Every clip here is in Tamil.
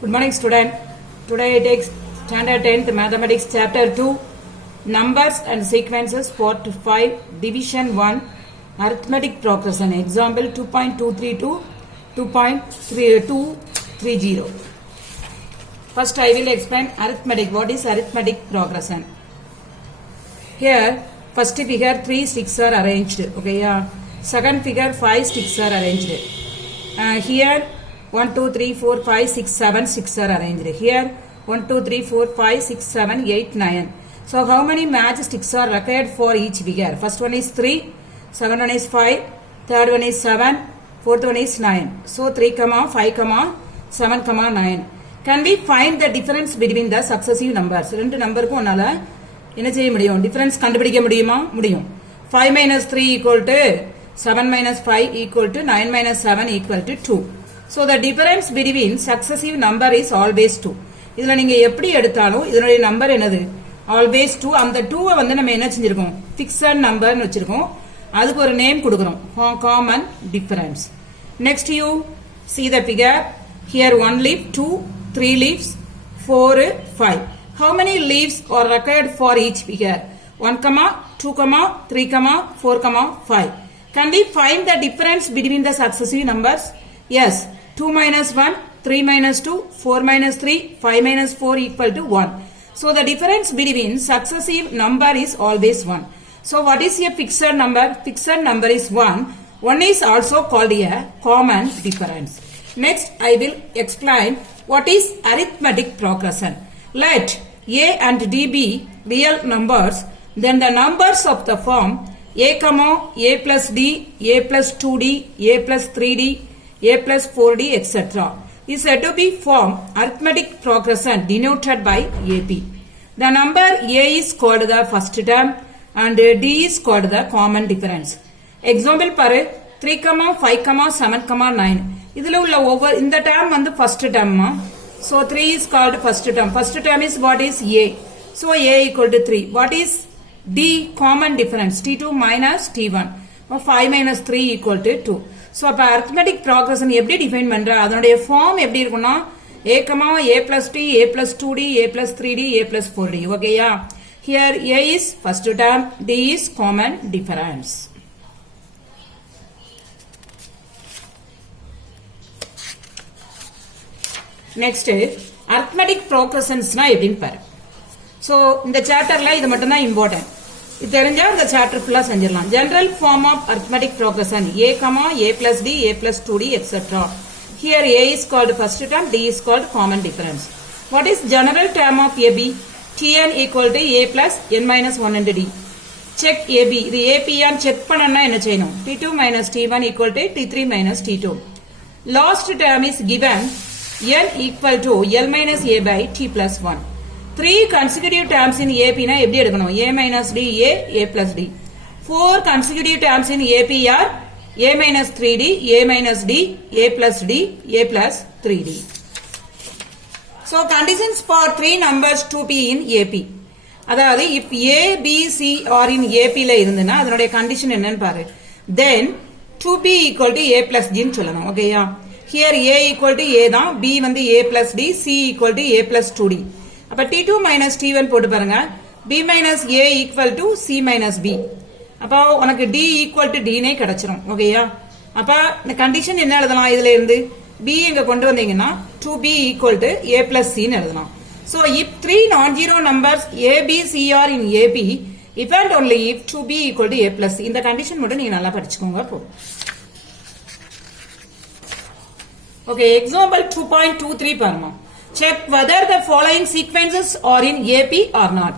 Good morning, student. Today I take standard 10th mathematics chapter 2 numbers and sequences part 5 division 1 arithmetic progression example 2.232 to 2.3230. First I will explain arithmetic. What is arithmetic progression? Here first figure 3 sticks are arranged. Okay, yeah. Second figure 5 sticks are arranged. Here 1, 2, 3, 4, 5, 6, 7, 6 are arranged. Here 1, 2, 3, 4, 5, 6, 7, 8, 9. So how many match sticks are required for each figure? First one is 3, second one is 5, third one is 7, fourth one is 9. So 3, 5, 7, 9. Can we find the difference between the successive numbers? ரெண்டு நம்பருக்கு உன்னால என்ன செய்ய முடியும்? டிஃபரன்ஸ் கண்டுபிடிக்க முடியுமா? முடியும். 5 minus 3 equal to 7 minus 5 equal to 9 minus 7 equal to 2. So the difference between successive number is always 2. இதுல நீங்க எப்படி எடுத்தாலும் இதனுடைய நம்பர் என்னது? always 2. அந்த 2 வந்து நம்ம என்ன செஞ்சிருக்கோம்? fixed number னு வச்சிருக்கோம். அதுக்கு ஒரு நேம் கொடுக்கிறோம். common difference. Next you see the figure. Here 1 leaf, 2, 3 leaves, 4, 5. How many leaves are required for each figure? 1, 2, 3, 4, 5. Can we find the difference between the successive numbers? Yes. 2 minus 1, 3 minus 2, 4 minus 3, 5 minus 4 equal to 1. So the difference between successive number is always 1. So what is a fixed number? Fixed number is 1. 1 is also called a common difference. Next I will explain what is arithmetic progression. Let a and d be real numbers, then the numbers of the form a plus d, a plus 2d, a plus 3d, a plus 4d, etc. is said to be form arithmetic progression denoted by AP. The number a is called the first term and d is called the common difference. Example பாரு 3, 5, 7, 9. இதுல உள்ள ஒவ்வொரு இந்த term வந்து first term. So 3 is called first term. First term is what is a. So a equal to 3. What is d? Common difference. T2 minus T1. 5 minus 3 equal to 2. So அப்ப arithmetic progression எப்படி define பண்ற? அதனுடைய form எப்படி இருக்கும்னா a, a plus t, a plus 2d, a plus 3d, a plus 4d. Okay, yeah. Here a is first term, d is common difference. Next arithmetic progressions na எப்படின்னு பாரு. So இந்த chapterல இது மட்டும் தான் important. இது தெரிஞ்சா இந்த chapter full செஞ்சிரலாம். General form of arithmetic progression a, a plus d, a plus 2d, etc. Here a is called first term, d is called common difference. What is general term of ab? Tn equal to a plus n minus 1 and d. Check ab. இது ap ஆன் check பண்ணனும்னா என்ன செய்யணும்? t2 minus t1 equal to t3 minus t2. Last term is given n equal to l minus a by t plus 1. 3 consecutive terms in AP na எப்படி எடுக்கணும்? a minus d, a plus d. 4 consecutive terms in AP are a minus 3d, a minus d, a plus d, a plus 3d. So conditions for 3 numbers to be in AP. அதாவது if a, b, c are in AP ல இருந்துனா அதனுடைய condition என்னன்னு பாரு. Then 2b equal to a plus d ன்னு சொல்லணும். ஓகேயா? Here a equal to a தான், b வந்து a plus d, c equal to a plus 2d. அப்ப t2 minus t1 போட்டு பாருங்க. b minus a equal to c minus b. அப்ப உனக்கு d equal to d னே கிடைச்சிரும். ஓகேயா? அப்ப இந்த கண்டிஷன் என்ன எழுதலாம் இதுல இருந்து? b இங்க கொண்டு வந்தீங்கன்னா 2b equal to a plus c ன்னு எழுதலாம். So if 3 non-zero numbers a, b, c are in AP, if and only if 2b equal to a plus c. இந்த கண்டிஷன் மட்டும் நீங்க நல்லா படிச்சுக்கோங்க போ. Okay, example 2.23 பாருமா. Check whether the following sequences are in AP or not.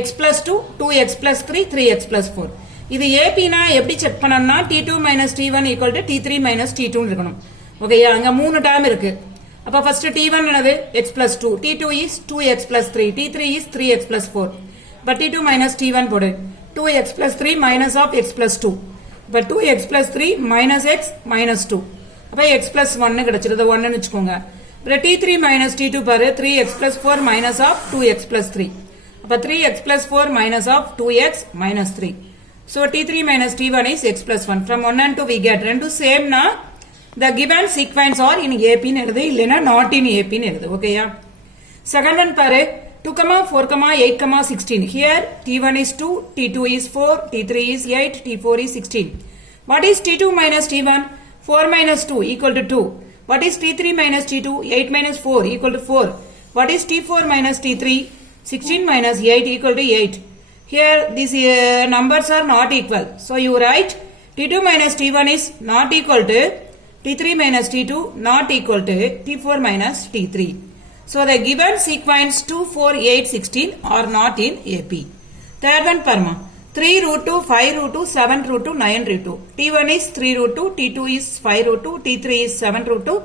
x plus 2, 2x plus 3, 3x plus 4. இது AP னா எப்படி செக் பண்ணனும்னா t2 minus t1 equal to t3 minus t2 இருக்கணும். ஓகேயா? அங்க மூணு டேர்ம் இருக்கு. அப்ப ஃபர்ஸ்ட் t1 என்னது? x plus 2. t2 is 2x plus 3. t3 is 3x plus 4. அப்ப t2 minus t1 போடு. 2x plus 3 minus of x plus 2. அப்ப 2x plus 3 minus x minus 2. அப்ப x plus 1 கிடைச்சிருது. 1 ன்னு வெச்சுக்கோங்க. அப்புறம் t3 minus t2 பாரு. 3x plus 4 minus of 2x plus 3. அப்ப 3x plus 4 minus of 2x minus 3. So t3 minus t1 is x plus 1. From 1 and 2 we get ரெண்டு சேம் நா The given sequence are in AP னு எழுது இல்லனா not in AP னு எழுது ஓகேயா. Second one பாரு 2, 4, 8, 16. Here T1 is 2, T2 is 4, T3 is 8, T4 is 16. What is T2 minus T1? 4 minus 2 equal to 2. What is T3 minus T2? 8 minus 4 equal to 4. What is T4 minus T3? 16 minus 8 equal to 8. Here these numbers are not equal. So you write T2 minus T1 is not equal to T3 minus T2 not equal to T4 minus T3. So the given sequence 2, 4, 8, 16 are not in AP. Third one Parma. 3 root 2, 5 root 2, 7 root 2, 9 root 2. T1 is 3 root 2, T2 is 5 root 2, T3 is 7 root 2,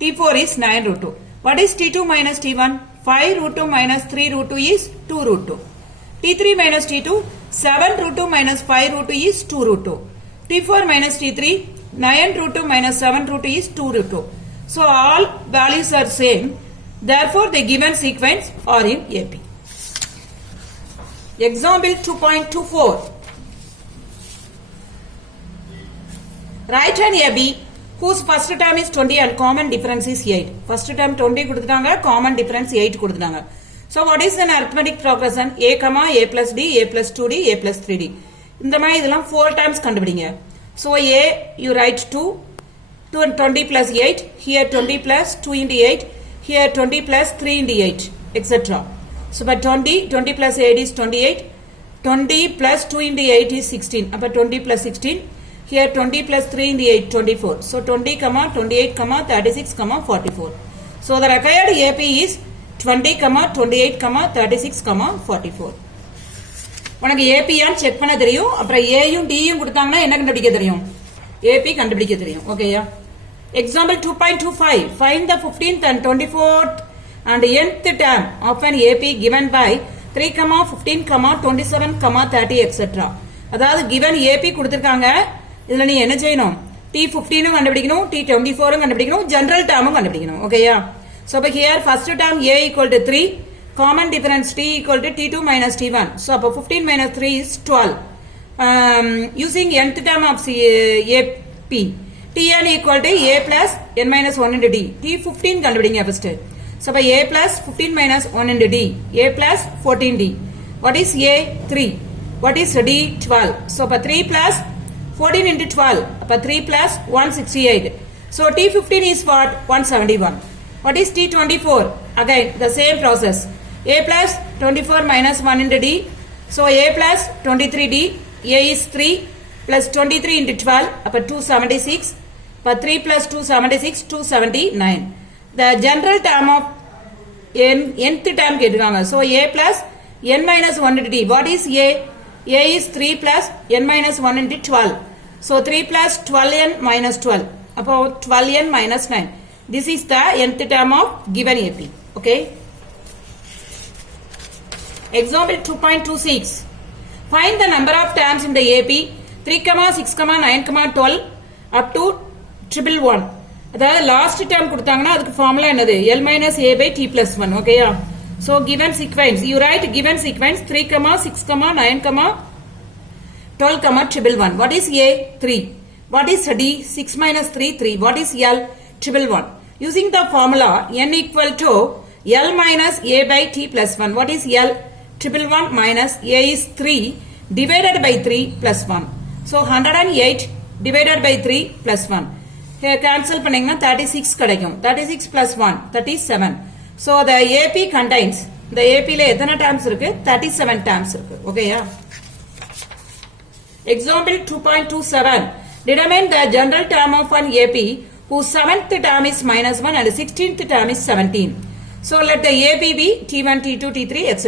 T4 is 9 root 2. What is T2 minus T1? 5 root 2 minus 3 root 2 is 2 root 2. T3 minus T2, 7 root 2 minus 5 root 2 is 2 root 2. T4 minus T3, 9 root 2 minus 7 root 2 is 2 root 2. So all values are same. Therefore the given sequence are in AP. Example 2.24. Write an AB whose first term is 20 and common difference is 8. First term 20 கொடுத்துட்டாங்க, common difference 8 கொடுத்துட்டாங்க. So what is an arithmetic progression? A, A plus D, A plus 2D, A plus 3D. இந்த மாதிரி இதெல்லாம் 4 times கண்டுபிடிங்க. So A, you write 2 and 20 plus 8, here 20 plus 2 into 8, here 20 plus 3 into 8, etc. So by 20 plus 8 is 28, 20 plus 2 into 8 is 16, about 20 plus 16, here 20 plus 3 into 8, 24. So 20, 28, 36, 44. So the required AP is 20, 28, 36, 44. உனக்கு ஏபியான்னு செக் பண்ண தெரியும். அப்புறம் ஏயும் டியும் கொடுத்தாங்கன்னா என்ன கண்டுபிடிக்க தெரியும்? ஏபி கண்டுபிடிக்க தெரியும். ஓகேயா. Example 2.25. Find the 15th and 24th and nth term of an AP given by 3, 15, 27, 30, etc. அதாவது given AP கொடுத்திருக்காங்க. இதுல நீ என்ன செய்யணும்? T15 கண்டுபிடிக்கணும், T24 கண்டுபிடிக்கணும், general term கண்டுபிடிக்கணும். ஓகேயா. So here first term A equal to 3, common difference T equal to T2 minus T1. So 15 minus 3 is 12. Using nth term of AP. Tn equal to A plus n minus 1 into D. T15 கண்டுபிடிங்க first. So by A plus 15 minus 1 into D. A plus 14D. What is A? 3. What is D? 12. So by 3 plus 14 into 12. By 3 plus 168. So T15 is what? 171. What is T24? Again the same process. A plus 24 minus 1 into D. So A plus 23D. A is 3 plus 23 into 12. About 276. But 3 plus 276, 279. The general term of nth term கேட்டுருக்காங்க. So A plus n minus 1 into D. What is A? A is 3 plus n minus 1 into 12. So 3 plus 12n minus 12. About 12n minus 9. This is the nth term of given AP. Okay. Example 2.26. Find the number of terms in the AP 3, 6, 9, 12 up to 111. அதாவது லாஸ்ட் டேர்ம் கொடுத்தாங்கன்னா அதுக்கு ஃபார்முலா என்னது? L minus A by T plus 1. ஓகேயா. So given sequence, you write given sequence 3, 6, 9, 12, 111. What is A? 3. What is D? 6 minus 3, 3. What is L? 111. Using the formula n equal to L minus A by T plus 1. What is L? 111 minus A is 3 divided by 3 plus 1. So 108 divided by 3 plus 1. Here cancel பண்ணீங்கன்னா 36 கிடைக்கும். 36 plus 1 37. So the AP contains, the AP ல எத்தனை terms இருக்கு? 37 terms இருக்கு. ஓகேயா. Example 2.27. Determine the general term of an AP whose 7th term is minus 1 and 16th term is 17. So let the AP be T1, T2, T3, etc.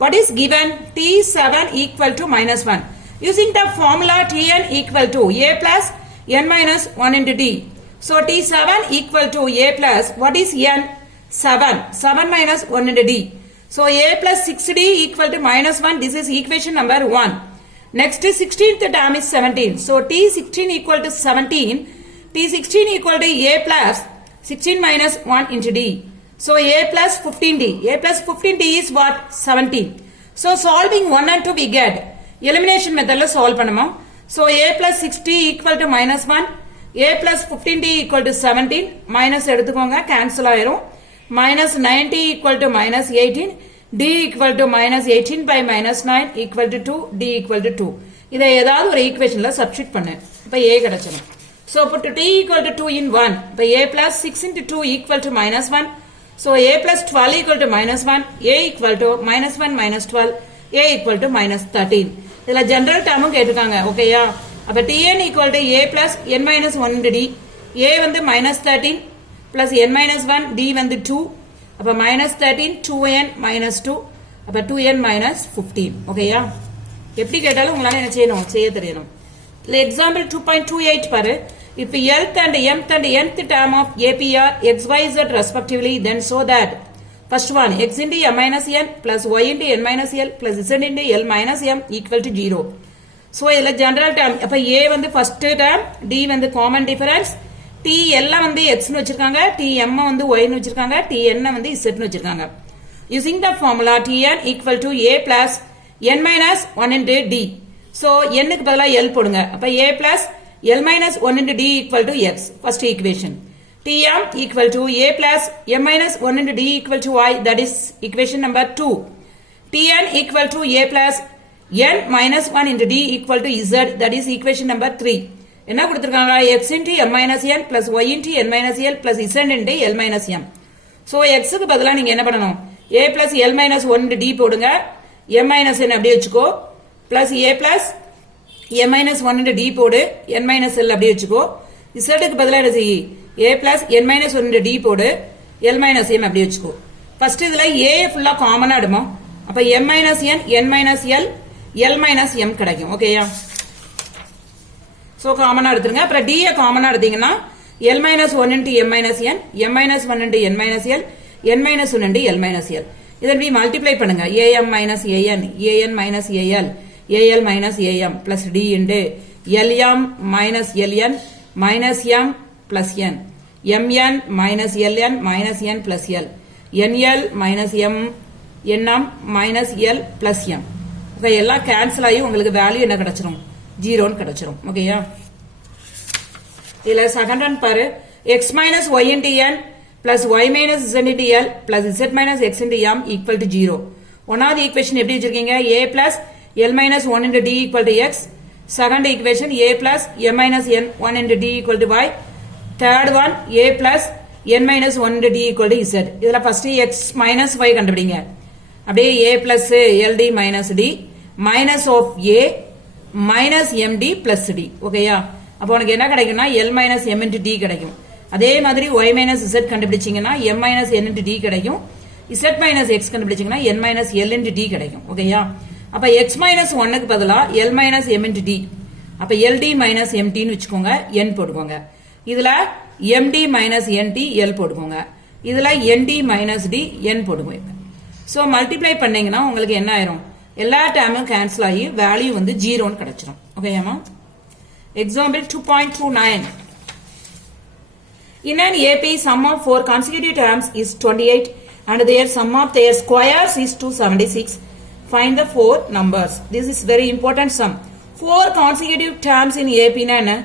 What is given? T7 equal to minus 1. Using the formula Tn equal to A plus n minus 1 into D. So T7 equal to A plus, what is n? 7. 7 minus 1 into D. So A plus 6D equal to minus 1. This is equation number 1. Next 16th term is 17. So T16 equal to 17. T16 equal to A plus 16 minus 1 into D. So A plus 15D. A plus 15D is what? 17. So solving 1 and 2 we get. Elimination method solve panama. So A plus 60 equal to minus 1. a plus 15d equal to 17 minus எடுத்துக்கோங்க cancel ஆயிரும் minus 90 equal to minus 18 d equal to minus 18 by minus 9 equal to 2 d equal to 2 இதை ஏதாவது ஒரு ஈக்குவேஷன்ல சப்ஸ்டிட் பண்ணு இப்ப a கிடைச்சிடும் so put d equal to 2 in 1 இப்ப a plus 6 into 2 equal to minus 1 so a plus 12 equal to minus 1 a equal to minus 1 minus 12 a equal to minus 13 இதுல ஜெனரல் டேர்மும் கேட்டிருக்காங்க ஓகேயா அப்ப tn equal to a plus n minus 1 into d a வந்து minus 13 plus n minus 1 d வந்து 2 அப்ப minus 13 2n minus 2 அப்ப 2n minus 15 ஓகேயா எப்படி கேட்டாலும் உங்களால என்ன செய்யணும் செய்ய தெரியணும் எக்ஸாம்பிள் 2.28 பாரு if lth and mth and nth term of AP are xyz respectively then so that first one x into m minus n plus y into n minus l plus z into l minus m equal to 0 so இதுல ஜெனரல் டேர்ம் அப்ப a வந்து ஃபர்ஸ்ட் டேர்ம் d வந்து காமன் டிஃபரன்ஸ் t எல்லாம் வந்து x னு வச்சிருக்காங்க t m வந்து y னு வச்சிருக்காங்க t n வந்து z னு வச்சிருக்காங்க using the formula tn equal to a plus n minus 1 into d so n க்கு பதிலா l போடுங்க அப்ப a plus l minus 1 into d equal to x first equation tm equal to a plus m minus 1 into d equal to y that is equation number 2 tn equal to a plus n minus 1 into d equal to z that is equation number 3 என்ன கொடுத்திருக்காங்க x into m minus n plus y into n minus l plus z into l minus m so x க்கு பதிலா நீங்க என்ன பண்ணணும் a plus l minus 1 into d போடுங்க m minus n அப்படியே வெச்சுக்கோ plus a plus m minus 1 into d போடு n minus l அப்படியே வெச்சுக்கோ z க்கு பதிலா என்ன செய் a plus n minus 1 into d போடு l minus m அப்படியே வெச்சுக்கோ ஃபர்ஸ்ட் இதுல a ஃபுல்லா காமனா எடுமா அப்ப m minus n n minus l l minus m கிடைக்கும் ஓகேயா சோ காமனா எடுத்துங்க அப்புறம் d காமனா எடுத்தீங்கன்னா l minus 1 into m minus n m minus 1 into n minus l n minus 1 into l minus l இதை நீ மல்டிப்ளை பண்ணுங்க am minus an an minus al al minus am plus d into lm minus ln minus m plus n mn minus ln minus n plus l nl minus m nm minus l plus m இப்ப எல்லாம் கேன்சல் ஆகி உங்களுக்கு வேல்யூ என்ன கிடைச்சிரும் 0 ன்னு கிடைச்சிரும் ஓகேயா இல்ல செகண்ட் ஒன் பாரு x minus y into n plus y minus z into l plus z minus x into m equal to 0 ஒன்னாவது ஈக்குவேஷன் எப்படி வச்சிருக்கீங்க a plus l minus 1 into d equal to x second equation a plus m minus n 1 into d equal to y third one a plus n minus 1 into d equal to z இதுல first x minus y கண்டுபிடிங்க அப்படியே a plus ld minus d minus of a minus md plus d ஓகேயா அப்ப உங்களுக்கு என்ன கிடைக்கும்னா l minus m into d கிடைக்கும் அதே மாதிரி y minus z கண்டுபிடிச்சீங்கன்னா m minus n into d கிடைக்கும் z minus x கண்டுபிடிச்சீங்கன்னா n minus l into d கிடைக்கும் ஓகேயா அப்ப x minus 1 க்கு பதிலா l minus m into d அப்ப ld minus mt ன்னு வெச்சுக்கோங்க n போடுங்க இதுல md minus nt l போடுங்க இதுல nd minus d n போடுங்க சோ மல்டிப்ளை பண்ணீங்கன்னா உங்களுக்கு என்ன ஆயிரும் எல்லா டேர்மும் கேன்சல் ஆகி வேல்யூ வந்து 0 ன்னு கிடைச்சிரும் ஓகேயாமா example 2.29 in an AP sum of 4 consecutive terms is 28 and their sum of their squares is 276 find the four numbers this is very important sum 4 consecutive terms in AP na enna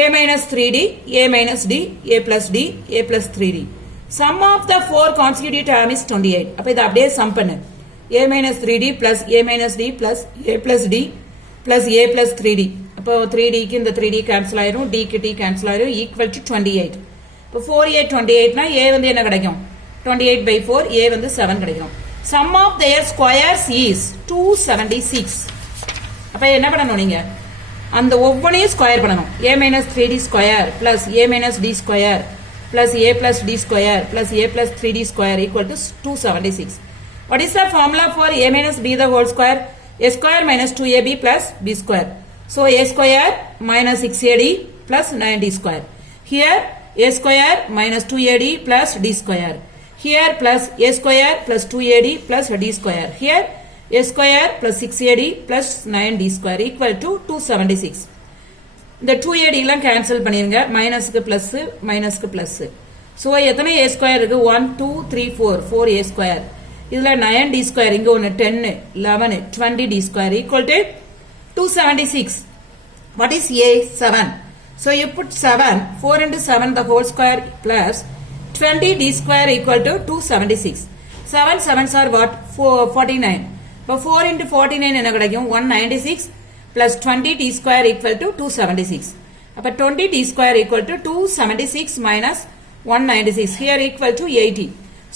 a minus 3d a minus d a plus d a plus 3d sum of the 4 consecutive term is 28 அப்ப இத அப்படியே sum பண்ணு a minus 3d plus a minus d plus a plus d plus a plus 3d அப்போ 3d க்கு இந்த 3d கேன்சல் ஆயிரும் d க்கு d கேன்சல் ஆயிரும் equal to 28 இப்போ 4a 28 னா a வந்து என்ன கிடைக்கும் 28 by 4 a வந்து 7 கிடைக்கும் sum of their squares is 276 அப்ப என்ன பண்ணணும் நீங்க அந்த ஒவ்வொண்ணையும் ஸ்கொயர் பண்ணணும் a minus 3d square plus a minus d square plus a plus d square plus a plus 3d square equal to 276 what is the formula for a minus b the whole square a square minus 2ab plus b square so a square minus 6ad plus 9d square here a square minus 2ad plus d square here plus a square plus 2ad plus d square here a square plus 6ad plus 9d square equal to 276 இந்த 2ad எல்லாம் கேன்சல் பண்ணிருங்க மைனஸ்க்கு பிளஸ் மைனஸ்க்கு பிளஸ் சோ எத்தனை a ஸ்கொயர் இருக்கு 1 2 3 4 4a ஸ்கொயர் இதுல 9d ஸ்கொயர் இங்க ஒன்னு 10 11 20d square equal to 276 what is a 7 So you put 7, 4 into 7 the whole square plus 20 d square equal to 276. 7 7s are what? 49. But 4 into 49 என்ன கிடைக்கும்? 196 plus 20 d square equal to 276. அப்ப 20 d square equal to 276 minus 196. Here equal to 80.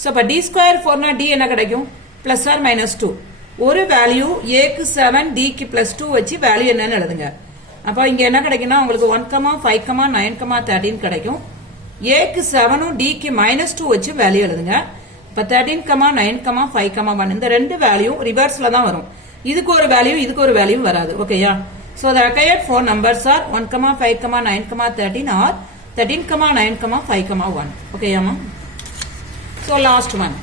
So அப்ப d square 4 d என்ன கிடைக்கும்? Plus or minus 2. ஒரு வேல்யூ a க்கு 7 d க்கு plus 2 வச்சு வேல்யூ என்னன்னு எழுதுங்க. அப்ப இங்க என்ன கிடைக்கும்னா உங்களுக்கு 1, 5, 9, 13 கிடைக்கும். a க்கு 7 d க்கு -2 வச்சு வேல்யூ எழுதுங்க. அப்ப 13, 9, 5, 1 இந்த ரெண்டு வேல்யூ ரிவர்ஸ்ல தான் வரும். இதுக்கு ஒரு வேல்யூ இதுக்கு ஒரு வேல்யூ வராது. ஓகேயா? So the required four numbers are 1, 5, 9, 13 or 13, 9, 5, 1. ஓகேயாமா? So last one.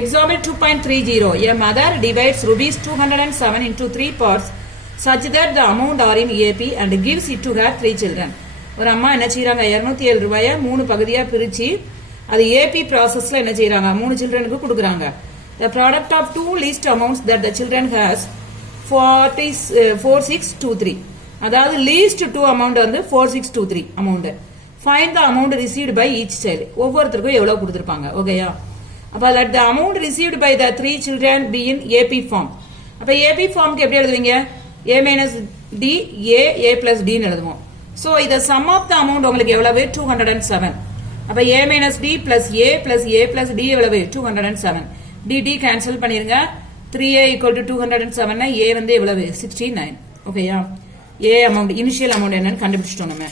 Example 2.30. A mother divides rupees 207 into 3 parts such that the amount are in AP and gives it to her 3 children. ஒரு அம்மா என்ன செய்றாங்க 207 ரூபாயை 3 பகுதியா பிரிச்சு அது AP processல என்ன செய்றாங்க 3 childrenக்கு கொடுக்கறாங்க. The product of two least amounts that the children has 4623. அதாவது least two amount வந்து 4623 amount. Find the amount received by each child. ஒவ்வொருத்தருக்கும் எவ்வளவு கொடுத்திருப்பாங்க. ஓகேயா? அப்ப let the amount received by the 3 children be in AP form. அப்ப AP ஃபார்ம்க்கு எப்படி எழுதுவீங்க? A minus D, A plus D ன்னு எழுதுவோம். So the sum of the amount உங்களுக்கு எவ்வளவு? 207. அப்ப A minus D plus A plus A plus D எவ்வளவு? 207. D cancel பண்ணிருங்க. 3A equal to 207 னா A வந்து எவ்வளவு? 69. ஓகேயா? A amount initial amount என்னன்னு கண்டுபிடிச்சிட்டோம் நம்ம.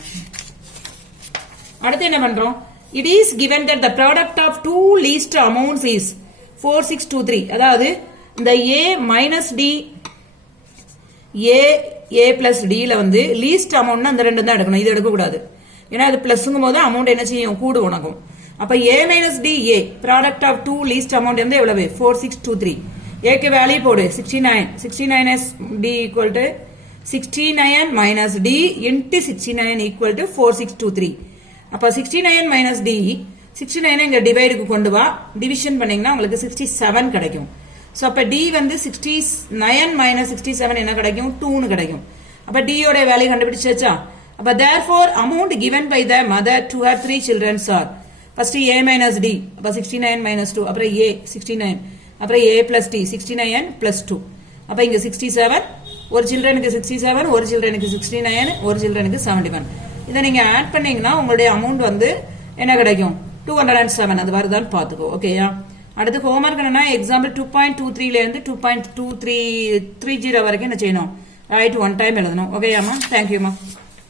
அடுத்து என்ன பண்றோம்? It is given that the product of two least amounts is 4623. அதாவது இந்த A minus D A plus D ல வந்து least amount அந்த ரெண்டு தான் எடுக்கணும். இது எடுக்க கூடாது. ஏன்னா அது பிளஸ்ங்கும் போது அமௌண்ட் என்ன செய்யும்? கூடு உனக்கும். அப்ப A minus D A product of two least amount வந்து எவ்வளவு? 4623. A க்கு வேல்யூ போடு 69. 69 is D equal to 69 minus D into 69 equal to 4623. அப்ப 69 minus D 69 இங்க டிவைடுக்கு கொண்டு வா. டிவிஷன் பண்ணீங்கன்னா உங்களுக்கு 67 கிடைக்கும். சோ அப்ப D வந்து 69 minus 67 என்ன கிடைக்கும்? 2 ன்னு கிடைக்கும். அப்ப D யோட வேல்யூ கண்டுபிடிச்சாச்சா? அப்ப therefore amount given by the mother to her 3 children are first A minus D அப்ப 69 minus 2 அப்புறம் A 69 அப்புறம் A plus D 69 plus 2 அப்ப இங்க 67 ஒரு சில்ட்ரனுக்கு 67 ஒரு சில்ட்ரனுக்கு 69 ஒரு சில்ட்ரனுக்கு 71 இத நீங்க ஆட் பண்ணீங்கன்னா உங்களுடைய அமௌண்ட் வந்து என்ன கிடைக்கும் 207 அது வருதான்னு பாத்துக்கோ ஓகேயா அடுத்து ஹோம்வொர்க் என்னன்னா எக்ஸாம்பிள் 2.23 ல இருந்து 2.2330 வரைக்கும் என்ன செய்யணும் ரைட் ஒன் டைம் எழுதணும் ஓகேயாமா थैंक यू மா